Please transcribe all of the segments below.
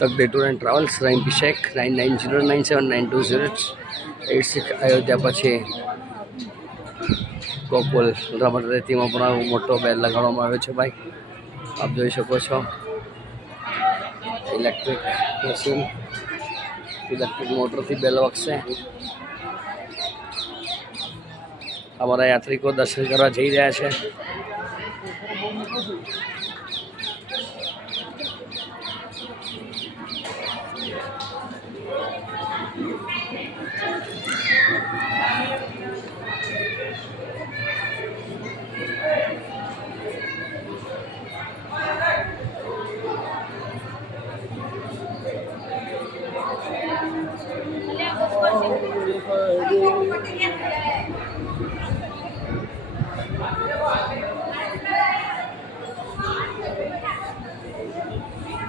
तकदे tour and travels Raim Shaikh 9909792086 Ayodhya पछी गोकुल रमण रेती में पण मोटो बेल लगाडवामां आव्यो छे। भाई आप जोई शको छो इलेक्ट्रिक मशीन इलेक्ट्रिक मोटर थी बेल वगसे। हमारा यात्रिको दर्शन करवा जई रह्या छे।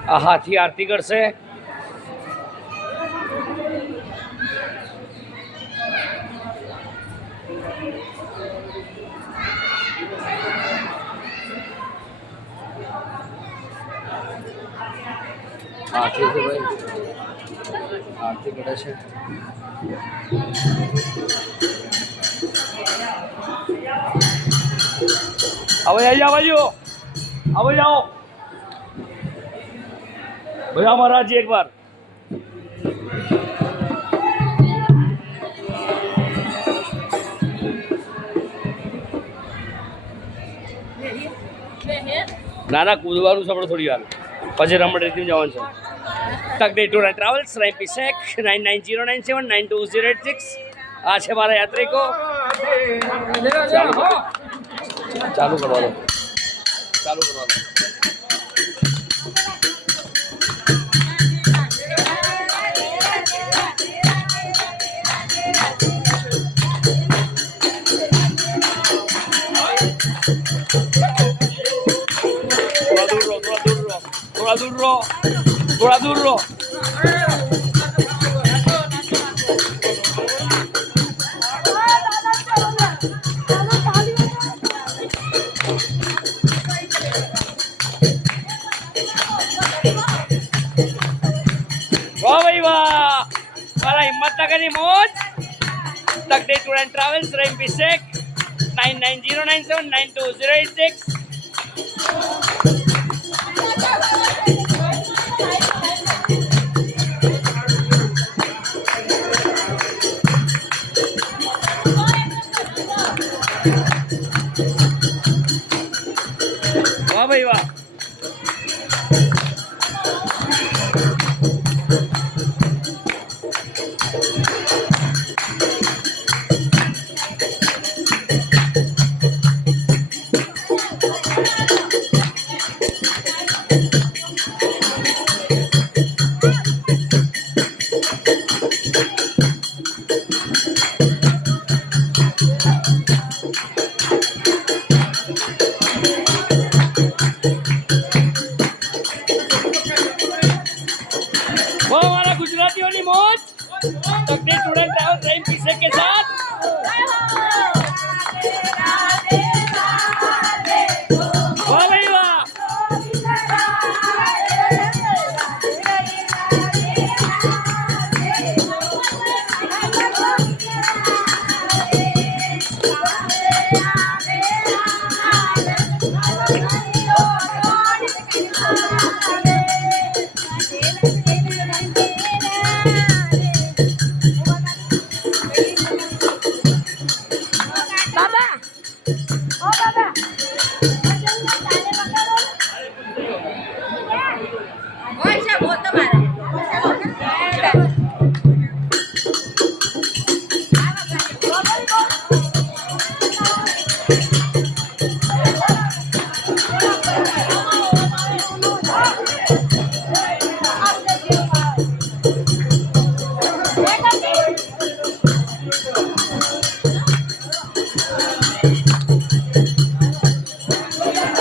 आ हाथी आरती करशे। हाथी से भाई आरती करे छे। अब आई जाओ अब जाओ भैया महाराज जी एक बार ना कूदवा सब थोड़ी वार पछी रमण रेती जवान छे। तकदे tour and travels Raim Shaikh 9909792086 आ छे मारा यात्री को चालू करवा दो चालू करवा दो। थोड़ा दूर रो वाह भाई वाह मारा हिम्मतनगर की मौज। तकदे tour and travels Raim Shaikh 9909792086 वाह भाई वाह।